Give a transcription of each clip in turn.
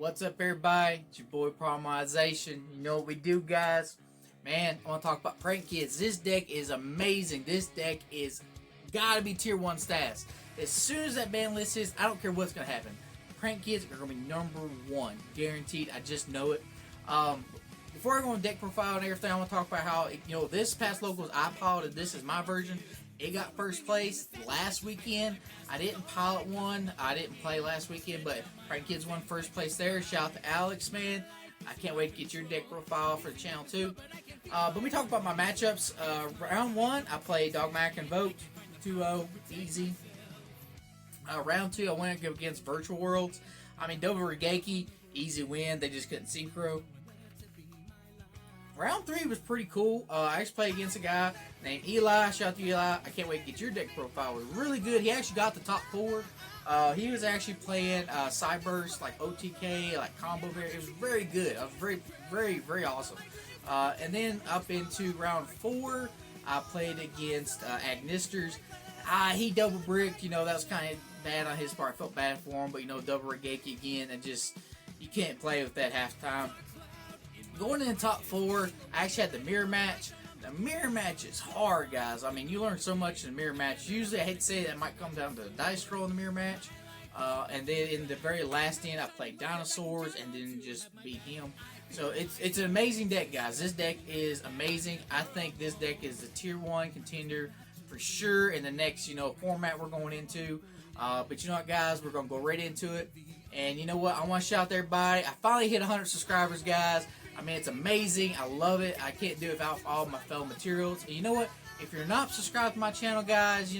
What's up, everybody? It's your boy Problemization. You know what we do, guys? Man, I want to talk about Prank Kids. This deck is amazing. This deck is gotta be tier 1 stats. As soon as that ban list is, I don't care what's gonna happen. Prank Kids are gonna be number 1, guaranteed. I just know it. Before I go on deck profile and everything, I want to talk about how this past locals I piloted. This is my version. It got first place last weekend. I didn't pilot one. I didn't play last weekend, but Prank Kids won first place there. Shout out to Alex, man. I can't wait to get your deck profile for the channel too. But we talk about my matchups. Round 1, I played Dogmatic Invoked 2-0, easy. Round 2, I went against Virtual Worlds. Doba Regeki, easy win. They just couldn't synchro. Round 3 was pretty cool. I actually played against a guy named Eli. Shout out to Eli. I can't wait to get your deck profile. It was really good. He actually got the top 4. He was actually playing Cyburst, like OTK, like combo variant. It was very good. It was very, very, very awesome. And then up into round 4, I played against Agnisters. He double bricked. That was kind of bad on his part. I felt bad for him, but double Regeki again, and just you can't play with that half time. Going in the top 4, I actually had the mirror match. The mirror match is hard, guys. You learn so much in the mirror match. Usually, I hate to say that, it might come down to the dice roll in the mirror match. And then in the very last end, I played dinosaurs and then just beat him. So it's an amazing deck, guys. This deck is amazing. I think this deck is the tier 1 contender for sure in the next format we're going into. But you know what, guys? We're going to go right into it. And you know what? I want to shout out to everybody. I finally hit 100 subscribers, guys. It's amazing. I love it. I can't do it without all my fellow materials. And you know what? If you're not subscribed to my channel, guys,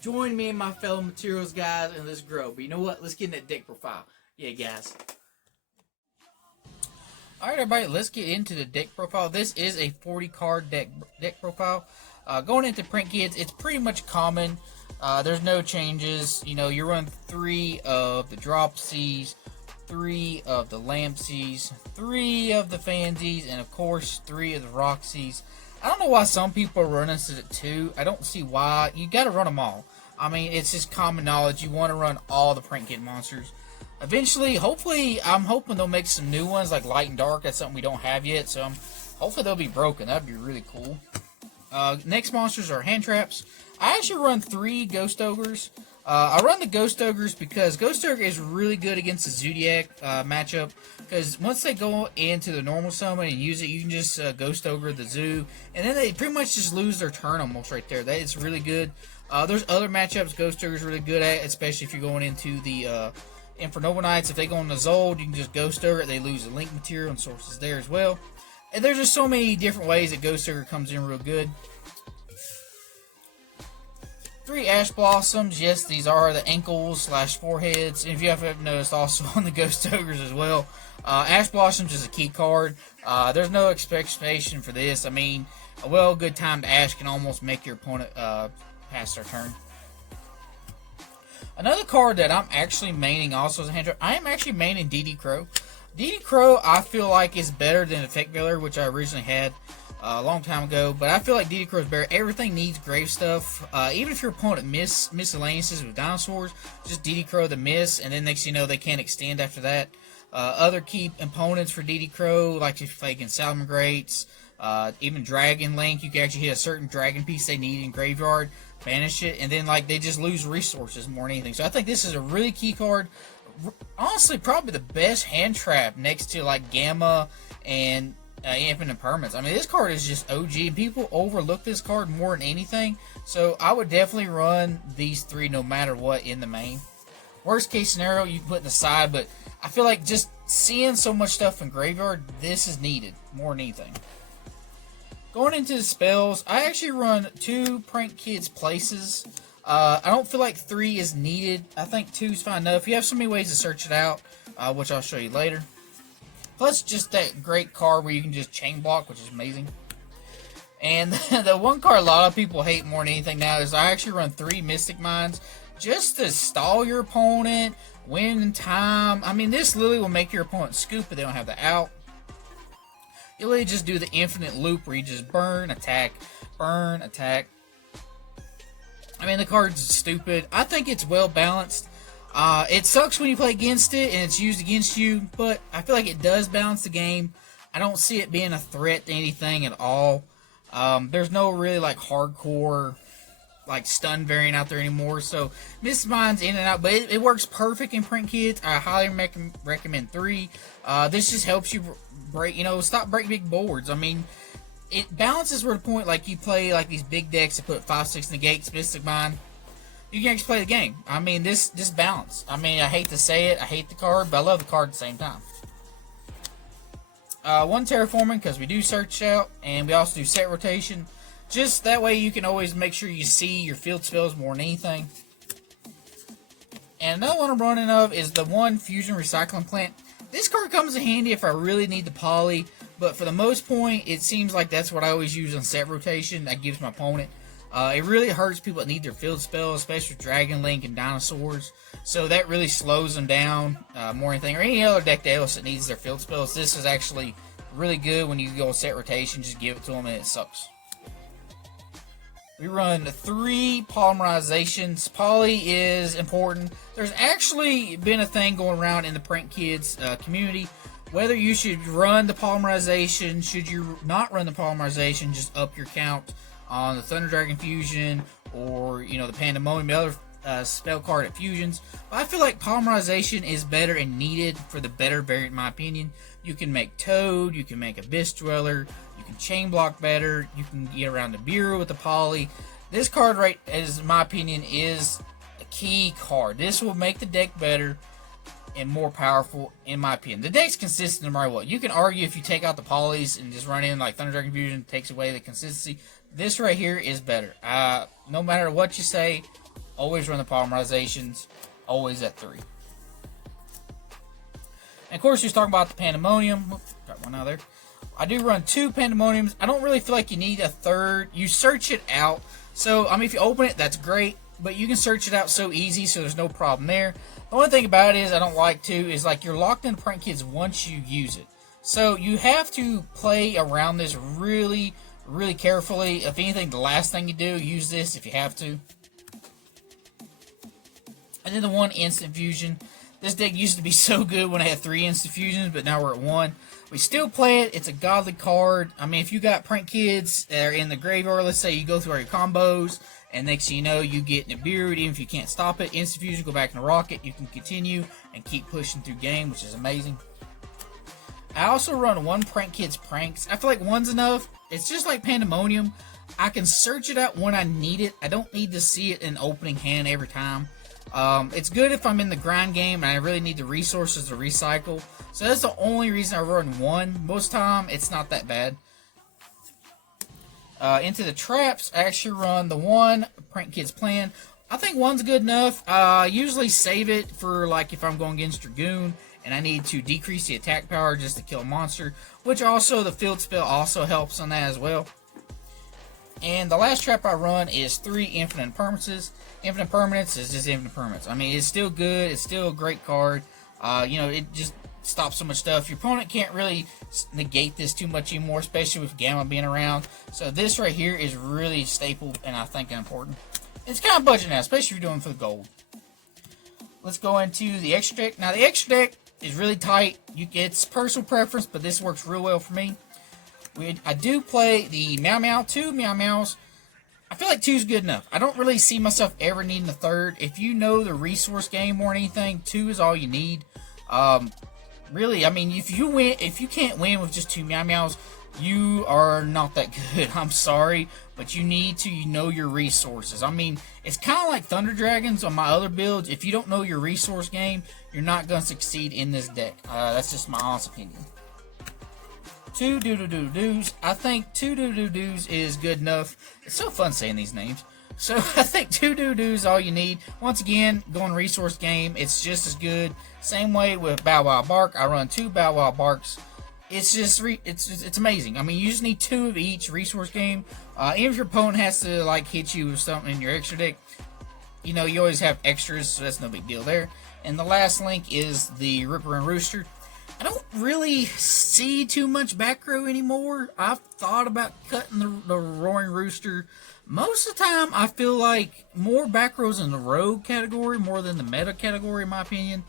join me and my fellow materials, guys, and let's grow. But you know what? Let's get in that deck profile. Yeah, guys. Alright, everybody. Let's get into the deck profile. This is a 40-card deck profile. Going into Prank Kids, it's pretty much common. There's no changes. You run 3 of the Dropsies, 3 of the Lampsies, 3 of the Fansies, and of course 3 of the Roxy's. I don't know why some people are running this at 2. I don't see why. You gotta run them all. It's just common knowledge. You want to run all the Prank Kid monsters. Eventually, hopefully, I'm hoping they'll make some new ones like Light and Dark. That's something we don't have yet, so hopefully they'll be broken. That'd be really cool. Next monsters are hand traps. I actually run 3 Ghost Ogres. I run the Ghost Ogres because Ghost Ogre is really good against the Zodiac matchup. Because once they go into the normal summon and use it, you can just Ghost Ogre the Zoo. And then they pretty much just lose their turn almost right there. That is really good. There's other matchups Ghost Ogre is really good at, especially if you're going into the Infernova Knights. If they go into Zold, you can just Ghost Ogre it. They lose the Link material and sources there as well. And there's just so many different ways that Ghost Ogre comes in real good. 3 Ash Blossoms. Yes, these are the ankles/foreheads. And if you haven't noticed, also on the Ghost Ogres as well. Ash Blossoms is a key card. There's no expectation for this. A good timed Ash can almost make your opponent pass their turn. Another card that I'm actually maining also as a hand trap. I am actually maining DD Crow. DD Crow, I feel like, is better than Effect Veiler, which I originally had a long time ago, but I feel like DD Crow is better. Everything needs grave stuff. Even if your opponent miscellaneouses with dinosaurs, just DD Crow the miss, and then next you know they can't extend after that. Other key components for DD Crow, like if you play against Salamangreats, even Dragon Link, you can actually hit a certain dragon piece they need in graveyard, banish it, and then they just lose resources more than anything. So I think this is a really key card. Honestly, probably the best hand trap next to Gamma and Infinite Permanence. This card is just OG, and people overlook this card more than anything. So I would definitely run these 3 no matter what in the main. Worst case scenario, you can put in the side, but I feel like just seeing so much stuff in graveyard, this is needed more than anything. Going into the spells, I actually run 2 Prank Kids places. I don't feel like 3 is needed. I think 2 is fine enough. You have so many ways to search it out, which I'll show you later. Plus, just that great card where you can just chain block, which is amazing. And the one card a lot of people hate more than anything now is I actually run 3 Mystic Mines just to stall your opponent, win in time. This literally will make your opponent scoop if they don't have the out. You literally just do the infinite loop where you just burn, attack, burn, attack. The card's stupid. I think it's well balanced. It sucks when you play against it and it's used against you, but I feel like it does balance the game. I don't see it being a threat to anything at all. There's no really like hardcore like stun variant out there anymore, so Mrs. Mind's in and out, but it works perfect in Print Kids. I highly recommend 3. This just helps you stop breaking big boards. I mean, it balances for the point like you play like these big decks that put 5-6 negates, Mystic Mind. You can actually play the game. I mean, this balance. I mean, I hate to say it, I hate the card, but I love the card at the same time. 1 terraforming because we do search out, and we also do set rotation. Just that way you can always make sure you see your field spells more than anything. And another one I'm running of is the 1 Fusion Recycling Plant. This card comes in handy if I really need the poly, but for the most point, it seems like that's what I always use on set rotation. That gives my opponent. It really hurts people that need their field spells, especially with Dragon Link and Dinosaurs. So that really slows them down more than anything. Or any other deck else that needs their field spells. This is actually really good when you go set rotation. Just give it to them and it sucks. We run 3 polymerizations. Poly is important. There's actually been a thing going around in the Print Kids community. Whether you should run the polymerization, should you not run the polymerization, just up your count on the Thunder Dragon Fusion or, the Pandemonium, the other spell card at Fusions. But I feel like polymerization is better and needed for the better variant, in my opinion. You can make Toad, you can make Abyss Dweller, you can chain block better, you can get around the Bureau with the poly. This card, right, as in my opinion, is a key card. This will make the deck better and more powerful, in my opinion. The deck's consistent no matter what. You can argue if you take out the polys and just run in like Thunder Dragon Fusion, takes away the consistency. This right here is better. No matter what you say, always run the polymerizations, always at 3. And of course, you're talking about the Pandemonium. Got one out there. I do run 2 Pandemoniums. I don't really feel like you need a third. You search it out. So, I mean, if you open it, that's great. But you can search it out so easy, so there's no problem there. The only thing about it is I don't like to is like you're locked into Print Kids once you use it. So you have to play around this really, really carefully. If anything, the last thing you do, use this if you have to. And then the 1 Instant Fusion. This deck used to be so good when I had 3 Instant Fusions, but now we're at 1. We still play it. It's a godly card. I mean, if you got Print Kids that are in the graveyard, let's say you go through all your combos, and next thing you know, you get Nibiru, even if you can't stop it. Instant Fusion, go back in the Rocket. You can continue and keep pushing through game, which is amazing. I also run 1 Print Kids Pranks. I feel like 1's enough. It's just like Pandemonium. I can search it out when I need it. I don't need to see it in opening hand every time. It's good if I'm in the grind game and I really need the resources to recycle. So that's the only reason I run 1. Most time, it's not that bad. Into the traps, I actually run the 1 Print Kids Plan. I think 1's good enough. I usually save it for like if I'm going against Dragoon and I need to decrease the attack power just to kill a monster, which also the field spell also helps on that as well. And the last trap I run is 3 Infinite Permanences. Infinite Permanence is just Infinite Permanence. I mean, it's still good. It's still a great card. It just stops so much stuff. Your opponent can't really negate this too much anymore, especially with Gamma being around. So this right here is really staple and I think important. It's kind of budget now, especially if you're doing for the gold. Let's go into the extra deck. Now, the extra deck is really tight. It's personal preference, but this works real well for me. I do play the Meow Meow, 2 Meow Meows. I feel like 2's good enough. I don't really see myself ever needing a third. If you know the resource game more than anything, 2 is all you need. Really, I mean, if you can't win with just 2 Meow Meows, you are not that good. I'm sorry, but you need to know your resources. I mean, it's kind of like Thunder Dragons on my other builds. If you don't know your resource game, you're not going to succeed in this deck. That's just my honest opinion. 2 Doo-Doo-Doo-Doos. I think 2 Doo-Doo-Doos is good enough. It's so fun saying these names. So I think 2 Doo-Doos is all you need. Once again, going resource game, it's just as good. Same way with Bow Wow Bark. I run 2 Bow Wow Barks. It's just it's amazing. I mean, you just need 2 of each resource game. Even if your opponent has to like hit you with something in your extra deck, you always have extras, so that's no big deal there. And the last link is the Ripper and Rooster. I don't really see too much back row anymore. I've thought about cutting the Roaring Rooster. Most of the time, I feel like more back rows in the rogue category more than the meta category, in my opinion.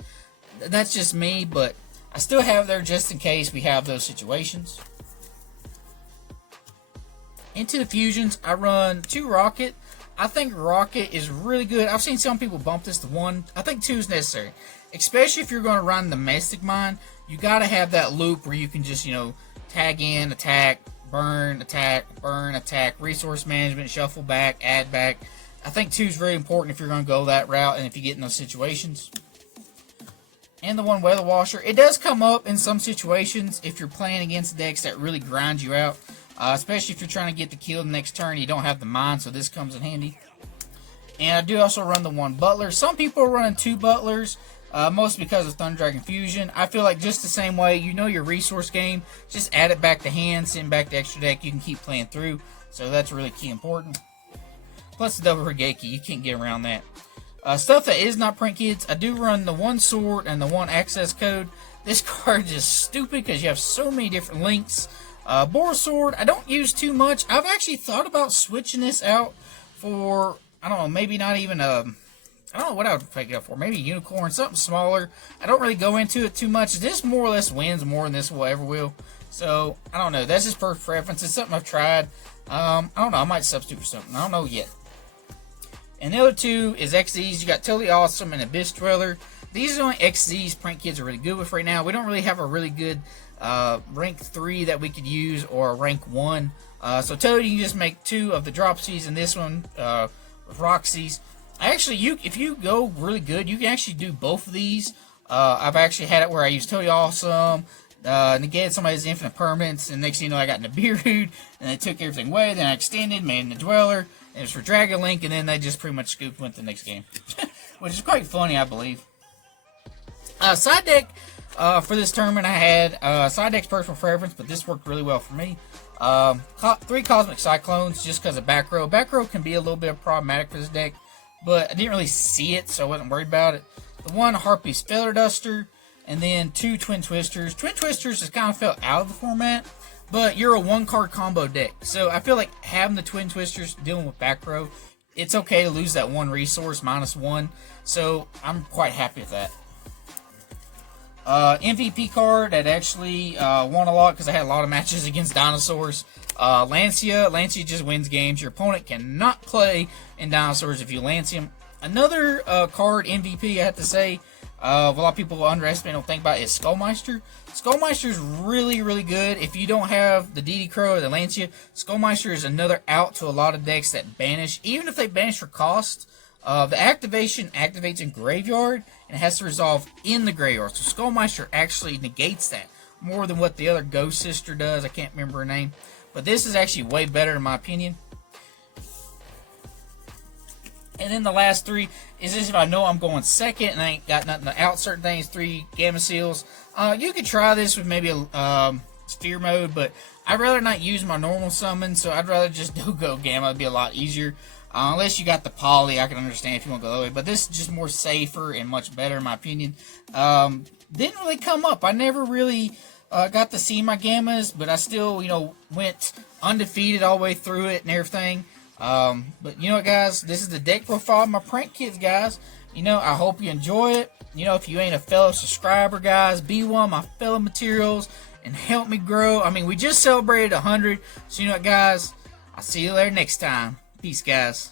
That's just me, but I still have there just in case we have those situations. Into the fusions, I run 2 Rocket. I think Rocket is really good. I've seen some people bump this to 1. I think 2 is necessary. Especially if you're going to run the Domestic Mine, you got to have that loop where you can just, tag in, attack, burn, attack, resource management, shuffle back, add back. I think 2 is very important if you're going to go that route and if you get in those situations. And the 1 Weather Washer. It does come up in some situations if you're playing against decks that really grind you out. Especially if you're trying to get the kill the next turn, you don't have the mine, so this comes in handy. And I do also run the 1 Butler. Some people are running 2 Butlers, mostly because of Thunder Dragon Fusion. I feel like just the same way, your resource game, just add it back to hand, send back the extra deck, you can keep playing through. So that's really key important. Plus the double Hurgeki, you can't get around that. Stuff that is not print kids, I do run the 1 Sword and the 1 Access Code. This card is just stupid because you have so many different links. Boar Sword, I don't use too much. I've actually thought about switching this out for, I don't know, maybe not even I don't know what I would pick it up for. Maybe a Unicorn, something smaller. I don't really go into it too much. This more or less wins more than this will ever will. So, I don't know. That's just per preference. It's something I've tried. I don't know. I might substitute for something. I don't know yet. And the other 2 is XZs. You got Totally Awesome and Abyss Dweller. These are the only XZs print kids are really good with right now. We don't really have a really good rank 3 that we could use or a rank 1. So Toad, you can just make 2 of the Dropsies and this one with Roxy's. Actually, if you go really good, you can actually do both of these. I've actually had it where I used Totally Awesome, negated somebody's infinite permanents, and next thing you know, I got Nibiru, and they took everything away. Then I extended, made the Dweller, and it was for Dragon Link, and then they just pretty much scooped went to the next game, which is quite funny, I believe. Side deck for this tournament, I had side deck's personal preference, but this worked really well for me. 3 Cosmic Cyclones just because of back row. Back row can be a little bit problematic for this deck, but I didn't really see it, so I wasn't worried about it. The 1 Harpy's Feather Duster, and then 2 Twin Twisters. Twin Twisters has kind of fell out of the format, but you're a 1-card combo deck. So I feel like having the Twin Twisters dealing with back row, it's okay to lose that 1 resource, -1. So I'm quite happy with that. MVP card that actually won a lot because I had a lot of matches against dinosaurs. Lancia. Lancia just wins games. Your opponent cannot play in dinosaurs if you Lance him. Another card MVP I have to say, a lot of people underestimate, don't think about it, is Skullmeister. Skullmeister is really, really good. If you don't have the DD Crow or the Lancia, Skullmeister is another out to a lot of decks that banish. Even if they banish for cost, the activation activates in Graveyard, and it has to resolve in the Graveyard. So Skullmeister actually negates that more than what the other Ghost Sister does. I can't remember her name. But this is actually way better in my opinion. And then the last 3 is this: if I know I'm going second and I ain't got nothing to out certain things, 3 Gamma Seals. You could try this with maybe a Sphere mode, but I'd rather not use my normal summon, so I'd rather just do go Gamma. It'd be a lot easier. Unless you got the Poly, I can understand if you want to go that way. But this is just more safer and much better in my opinion. Didn't really come up. I never really got to see my Gammas, but I still, went undefeated all the way through it and everything. But you know what, guys? This is the deck profile of my print kids, guys. I hope you enjoy it. If you ain't a fellow subscriber, guys, be one of my fellow materials and help me grow. I mean, we just celebrated 100. So you know what, guys? I'll see you there next time. Peace, guys.